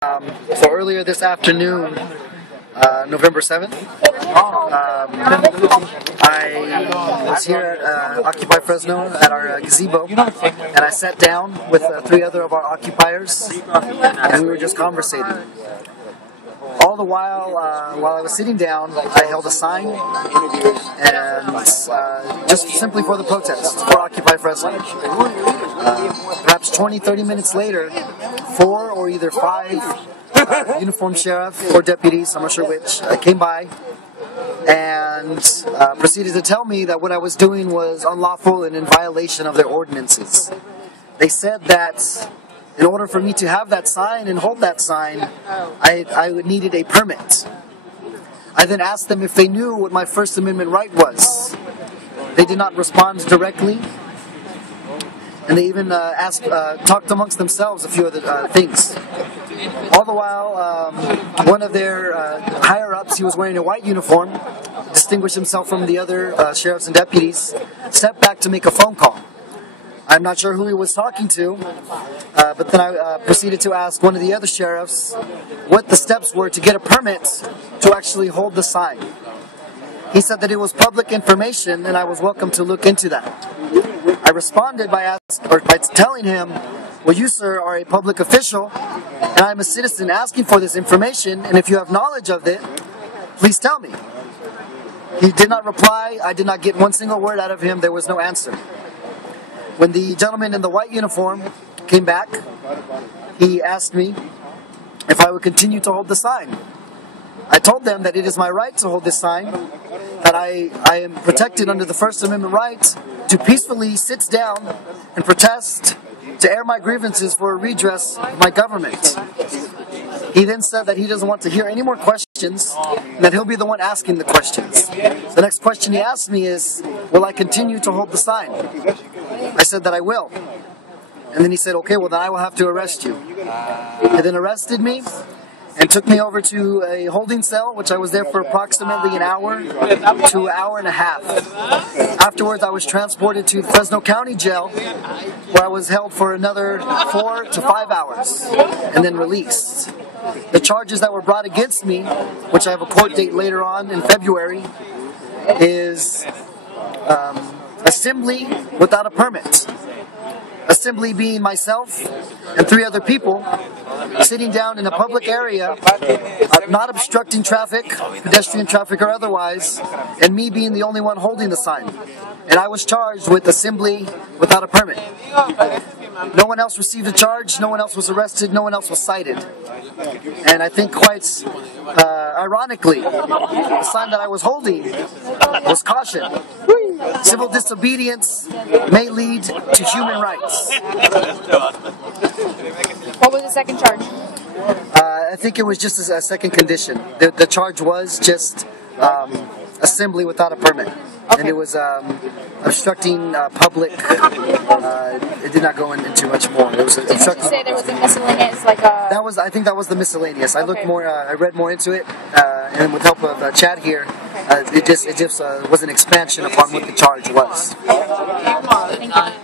So earlier this afternoon, November 7th, I was here at Occupy Fresno at our gazebo, and I sat down with three other of our occupiers, and we were just conversating. All the while I was sitting down, I held a sign, and just simply for the protest, for Occupy Fresno. Perhaps 20-30 minutes later, four or either five uniformed sheriff or deputies, I'm not sure which, came by and proceeded to tell me that what I was doing was unlawful and in violation of their ordinances. They said that in order for me to have that sign and hold that sign, I needed a permit. I then asked them if they knew what my First Amendment right was. They did not respond directly, and they even talked amongst themselves a few other things. All the while, one of their higher-ups, he was wearing a white uniform, distinguished himself from the other sheriffs and deputies, stepped back to make a phone call. I'm not sure who he was talking to, but then I proceeded to ask one of the other sheriffs what the steps were to get a permit to actually hold the sign. He said that it was public information and I was welcome to look into that. I responded by telling him, well, you, sir, are a public official, and I'm a citizen asking for this information, and if you have knowledge of it, please tell me. He did not reply. I did not get one single word out of him. There was no answer. When the gentleman in the white uniform came back, he asked me if I would continue to hold the sign. I told them that it is my right to hold this sign, that I am protected under the First Amendment right to peacefully sit down and protest, to air my grievances for a redress of my government. He then said that he doesn't want to hear any more questions, and that he'll be the one asking the questions. The next question he asked me is, will I continue to hold the sign? I said that I will. And then he said, okay, well then I will have to arrest you. He then arrested me and took me over to a holding cell, which I was there for approximately an hour to an hour and a half. Afterwards, I was transported to Fresno County Jail, where I was held for another 4 to 5 hours, and then released. The charges that were brought against me, which I have a court date later on in February, is assembly without a permit. Assembly being myself and 3 other people sitting down in a public area, not obstructing traffic, pedestrian traffic or otherwise, and me being the only one holding the sign. And I was charged with assembly without a permit. No one else received a charge, no one else was arrested, no one else was cited. And I think quite ironically, the sign that I was holding was caution. Civil disobedience may lead to human rights. What was the second charge? I think it was just a second condition. The charge was just assembly without a permit. Okay. And it was obstructing public. It did not go into much more. It was Did you say there was a miscellaneous, like a... I think that was the miscellaneous. I looked more. I read more into it, and with help of Chad here, it just was an expansion upon what the charge was. Thank you.